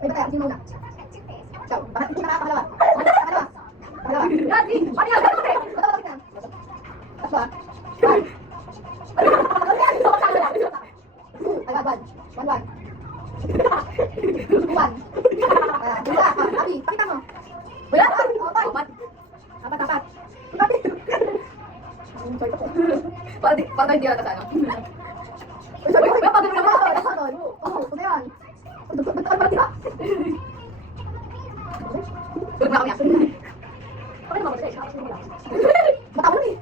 May ba tayo? Sino muna? Ikaw. Bakit ito nakakalawa? Nakakalawa. Nakakalawa. Lagi! Ano yan? Bato-bato kita. Tapos ba? Five. Agad. One. One. Dua. Abi, pakita mo. Wala. Apat. Apat. Para hindi ata sana. Sabi ko, pag naman ako. Oh, ano yan? Ba't pala tira? Tulog na kami. Bakit naman siya? Matawa na eh.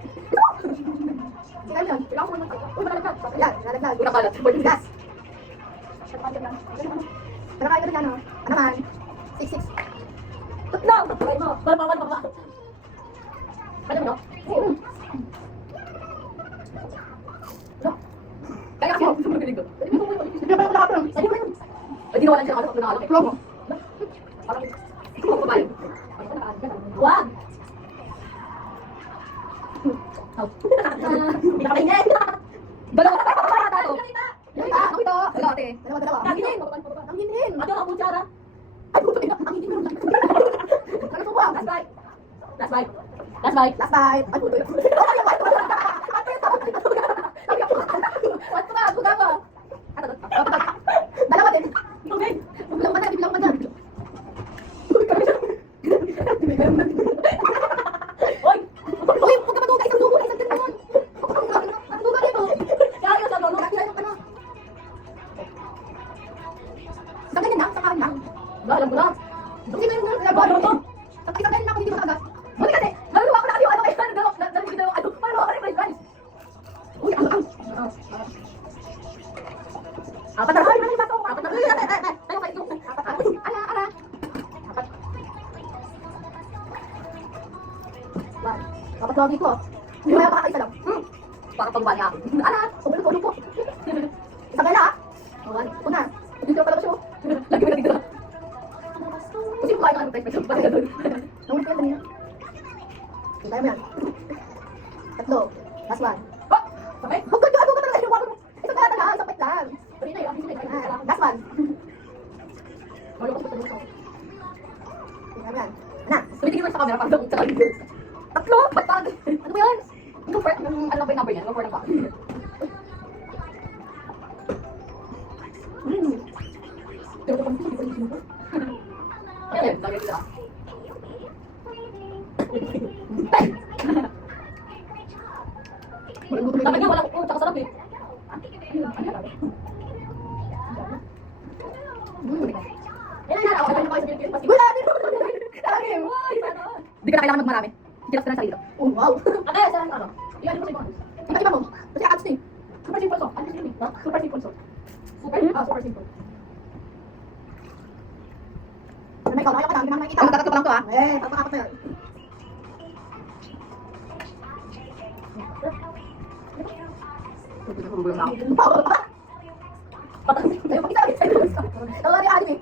Sige yan. Kailangan ko naman tayo. Uy, malalagdag. Yan, malalagdag. Una kalat. Gas. Pero kayo na ano? Ano naman? 6-6. Tatlo! Palapawan pa. Ano mo no? Kaya ako. Magaling ko. Hindi ba ako lang? Sa'yo na yun. Hindi nawalan siya ako na alok. Ikaw mo. Ikaw mo babae. Wag! Hindi ka kainin! Dalawa na tayo! Ako ito! Dalawa ate. Dalawa. Nanginin! Nanginin! Ano ang kutsara? Ay, puto ina! Nanginin! Nagsubuhan! Last bite! Ay, puto ina! Dalawa din! Okay! Bilang pa na! Oy! Huwag ka matugay! Isang subo! Isang tinangan! Ang duga dito! Kaya sa lolo! Kaya yung ano! Sa ganyan lang! Sa kain lang! Alam ko lang! Hindi ko yung nagagawa ito! Sa ganyan lang ako hindi makagas! Mali kasi! Naluluwa ko na kasi yung ano kayo! Naluluwa ko na yung ano! Paano ako rin guys? Uy! Ang! Apat na! Ay! Apat na! Tayo kayo! Apat na! Ara! Apat! Dapat lagi ko. Hindi mo yung makakaisa lang. Baka pagwa niya ako. Anak! Ulo po. Isa gala ha? Una. Dito pala ko siya. Lagi mo na dito na. Kasi kumain ka ng type. Bakit ka doon? Nawin ko yan kanina. Tayo mo yan. Tatlo. Last one. Oh! Sakit? Huwag ka talaga yung wako mo. Ito ka talaga. Sakit lang. Last one. Malukos pa talaga. Tayo mo yan. Anak. Tumitingin mo sa camera para sa kalito. Tatlo? Ba't parang? Ano ba yan? Ano ba yung number niya? Ano ba yung number? Okay, lagay sila. Dapat nga wala ko. Tsaka sarap eh. Hindi ka na kailangan magmarami. Kilas ka na sa sarili. Oh, wow! Ate, saan ano? Iyan mo sa ibang. Iba mo. Kasi ads na eh. Super simple so. Ano simple? Super simple so. Super simple. Ano ikaw? Ayaw ka lang. Hindi naman nakikita. Tatatlo pa lang to ah. Pagpakapat na yan. Power pa! Tayo pakita agad sa'yo. Tawa na yung adim eh.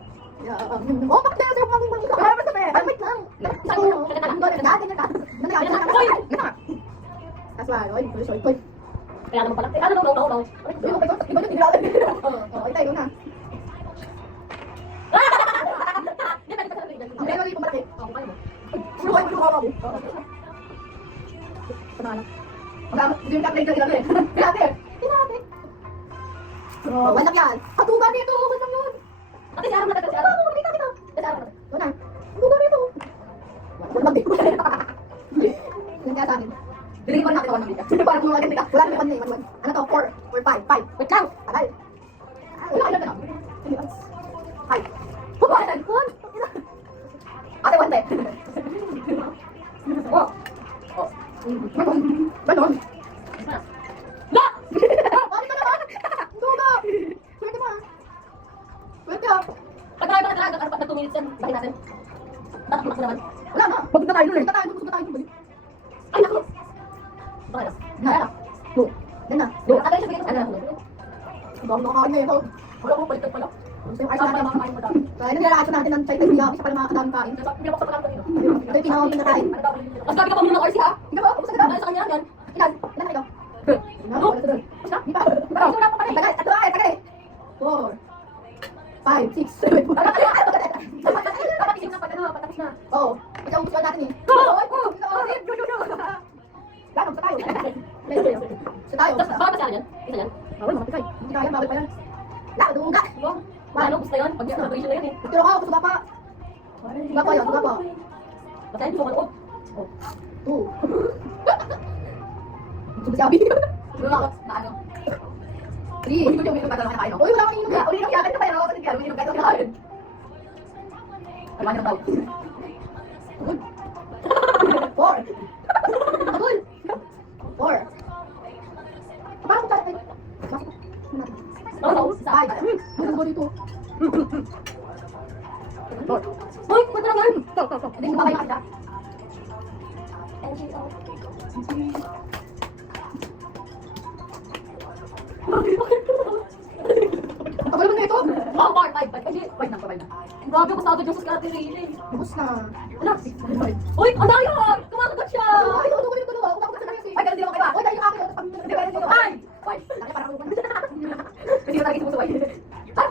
Oh, bakit na sa'yo pang mga kaya basta pe? Wait lang. Isang ulo. That's why, oy, koy. Kaya naman pala. Ano, no. Iba yung tigil. Oo, tayo na. Hindi mo dito malaki. Oo, kaya mo. Ulo ko. Sama na. Hindi yung kaklag na eh. Pinate. Walang yan. Hatugan dito. Walang yun. Ate, siya naman natin. Oo, kita. Siya naman natin. Wala. Hatugan dito. Wala magdik. Hindi kaya sa akin. Dilipan natin ako ng bigas. Parang mga ganito. Wala naman na eh. Ano to? 4 or 5? Wait lang. Aral. Wala ka na. 5. Pumalan. Ate, 1 Oh. Ganon. La! Bakit ka naman? Duga! Swerte mo ha? Swerte ha? Pag 2 minutes yan, bahin natin. Tatakmak naman. Wala na. Pagod na tayo nun eh. Gusto na tayo nun. Ay, naku! Bakit na? Naya na. Yan na. Atay siya bigyan ko. Ano na? Ang nakakain na ito. Wala mo, baliktad pala. Gusto yung ayos natin. Kaya naglalakasyon natin ng Chinese New York. Isa pala mga kadaming kain. Hindi ako sa pagkakot dito. Ito yung tinawag na kain. Mas gabi ka pa muna ng RC ha? Hindi ba? Ubus na kita. Dahil sa kanya yan. Ilan ka ikaw? No? Ubus na? Di ba? Wala pa pala eh. Tagal eh. 4 5 6 7 8 Pag yan, graduation na yan eh. Pero ako, suga pa. Suga pa yun, suga pa. Patayin ko sa manood. Two. Suga sabi. Doon ako, na ano. Three. Uy, yung minum ka talaga nakain ako. Uy, wala kang inom ka. Uli nang yakin ka pa yun ako sa tigyan. Uminom ka talaga nakain. Almahan daw. Four. Agul. Four. Paano ko tayo? Oo, isa. Five. Ano ba dito? Four. Uy, punta naman. Hindi ko ba kayo makita? Ang tagal naman na ito. Oh, bar, five. Kasi, wait na, five na. Grabe, pasado yung sa karate railing. Tapos na. Wala. Uy, ang dami yun! Kumakagat siya! Ay, ito, ito, ito. Ako sa kanya. Ay, ganun din ako kay ba? Oy, dahil yung akin. Hindi ba rin dito? Ay! Five. Dahil parang ako. Hindi ko talaga sumusuway. Ha?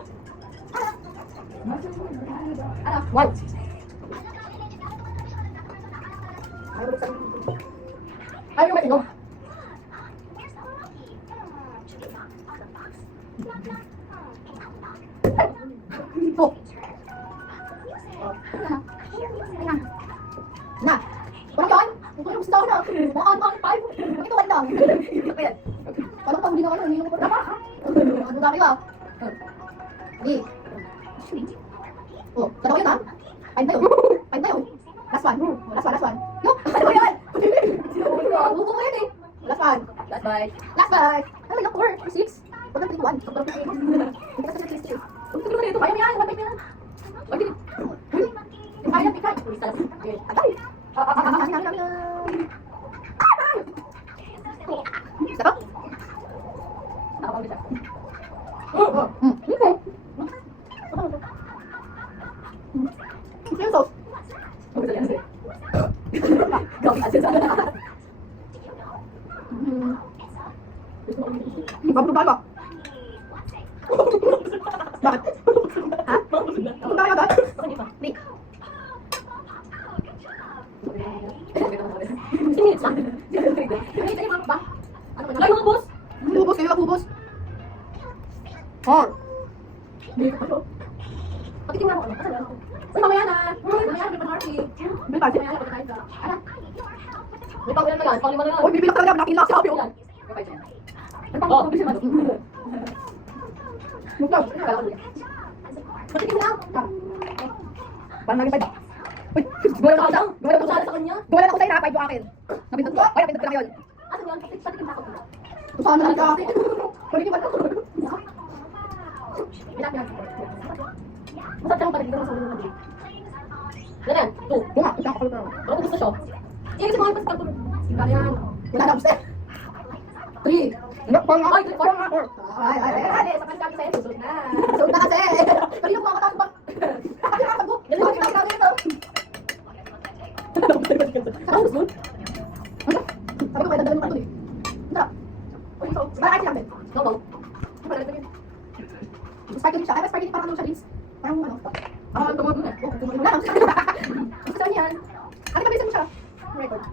Ano? Wow. Ay, yung may tingog. Ito. Na. Walang yan. Ito yung gusto ko na. Mga ano, five. Ito ka lang. Ano yan? Walang pa, hindi na ka na. Hindi na ko pa. Ano dami ka? Hindi. Oh, dalawa yun ha? Five na yun. Five na yun. Last one. Last one, last one. Yup! Ano ba yan? Buko mo yun eh. Last one. Last bite. Last bite. Ano yung four? Six? Wag na 21. Hindi ka sa 60. Ito naman ito. Kaya mo yan. Mabait mo yan. Uy, hindi. Yung kaya pikay. Uy, salas. Okay. Agay. Ito? Nakapagod siya. Okay. Yung sauce. Pagod yan. Grabe kasi sa Bababa ba? Bakit? Ha? Bababa ba? Hindi pa. Nick. 10 minutes lang. Ay, tayo mga ba? Ano ba? Ay, mga boss! Hubos kayo, hubos. Four. Patikim nga mo ano? Asan ako? Uy, mamaya na! Mamaya na, may party. May party. Mamaya na, pagkakain ka. Ano? May pang-ilan na yan, pang-lima na yan. Uy, bibilak talaga. Nakinlak siya. Ilan? Kapay siya. Ano pang pang-bilis naman? Mukha. Patikim lang. Parang naging five ba? Uy, gawin ako sa Gawin ako sa kanya. Gawin ako sa'yo na, five yung akin. Napindot ko. Ay, napindot ko na ngayon. Asan yan? Patikim na ako. Tusaan na lang ka. Kunin yung ano. Bilang. Masarap siyang patikim sa ulo ng drink. Yan yan. Two. Bunga, isang kapal na. Ako gusto siya. Sige, kasi mga pasikat ko. Yan. Wala na, gusto. Three. Hindi, four nga. Ay, four nga. Four. Ay, ay, ay, ay. Sa kanya sa'yo, susunod na. Suot na kasi. Kanina ko makakataas ba? Kasi nakakag mo. Dali ko nakakag ito. Saan gusto? Ano? Sabi ko kaya dadalhin mo ka ito eh. Sarap. Uy, ito. Para kahit sinabi. No, no. Ano pala ito yun? Spaghetti siya. Ay, spaghetti parang ano siya, Vince. Parang ano. Ako ang tumawag mo na. Oh, kumain mo na. Gusto saan yan? Ano ba mo siya? Record.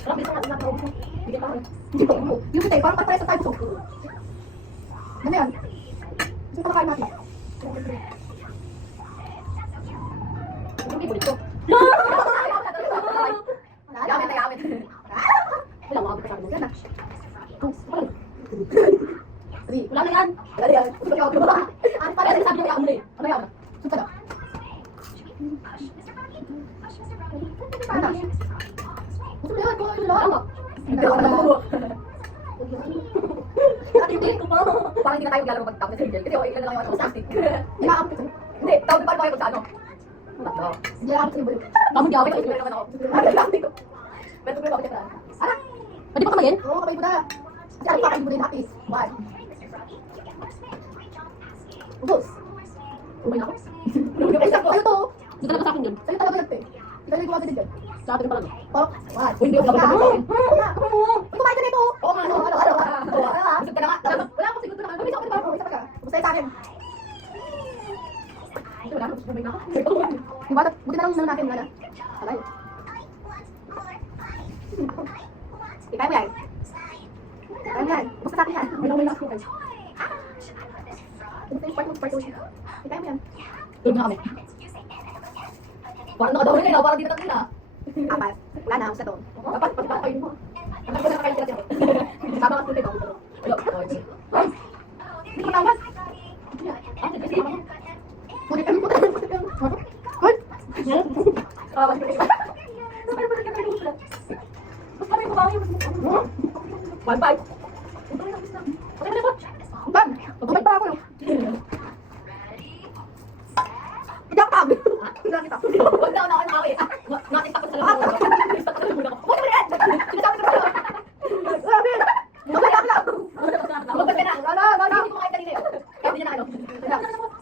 Sarap dito nga, nakakaubos mo. Bigyan pa ako eh. Hindi ko. Yung kita eh, parang patay sa type of. Ano yan? Gusto ko kain natin. Yung favorite ko. Gamit na gamit. Wala, mga kapit Yan na. Two. Three. Wala na yan. Wala na yan. Gusto ko yung ako. Ano pa rin, sabi niya ako muli. Ano yan? Sunta na. Ano na? Gusto mo yan? Kung ano lang. Hindi ako nalago. Hindi. Parang hindi na tayo maglalaro pag-tawag sa Angel. Kasi okay lang yung ano, plastic. Hindi na ako kasi. Hindi, tawag pa tayo pag sa ano. Tatlo. Hindi na ako kasi bulo. Tawag niya ako, may explain naman ako. Plastic ko. Pero kung ako siya Ano? Pwede pa kamayin? Oo, kapay mo na. Kasi ano pa kayo mo din happy. One. Ubus. Kumain ako. Ay, sakto. Sa'yo to. Hindi talaga sa akin yun. Sa'yo talaga yun, te. Ikaw yung gumawa din dyan. Sa akin pala. Oh, one. Uy, hindi ako kapag sa akin. Oo nga. Uy, kumain ka nito. Oo nga, ano. Busog ka na nga. Wala akong siguro na. Gawin sa akin ba? Isa ka. Basta sa akin. Ito wala, kumain na ako. Yung bata, buti na lang naman natin. Wala na. Alay. Ikaw mo yan. Ikaw mo yan. Basta sa akin yan. May last ko guys. Ito yung part mo, part mo. Kaya mo yan. Tulog na kami. Parang nakadawin kayo, parang di na kanila. Apat. Wala na, sa to. Dapat, pati kayo mo. Ang ganda na kayo kasi ako. Tama ka tuloy ko. Wala, okay. Ay! Hindi ko tawas. Ah, kasi ako. Puti kami, puti kami, puti kami. Ay! Ah, bakit ko Sabay mo na kami ulat. Mas kami kumain. One bite. Okay na po. Bam! Magkumay pa ako yun. Hindi ako pag. Nakita ko. Huwag na ako nakakawin. Natin takot sa labas. Takot sa labas. Huwag mo yan! Sinasabi ko ba? Grabe! Magkaya ako lang! Huwag ka na. Wala, wala. Hindi ko makita nila yun. Kaya hindi niya na ano. Wala.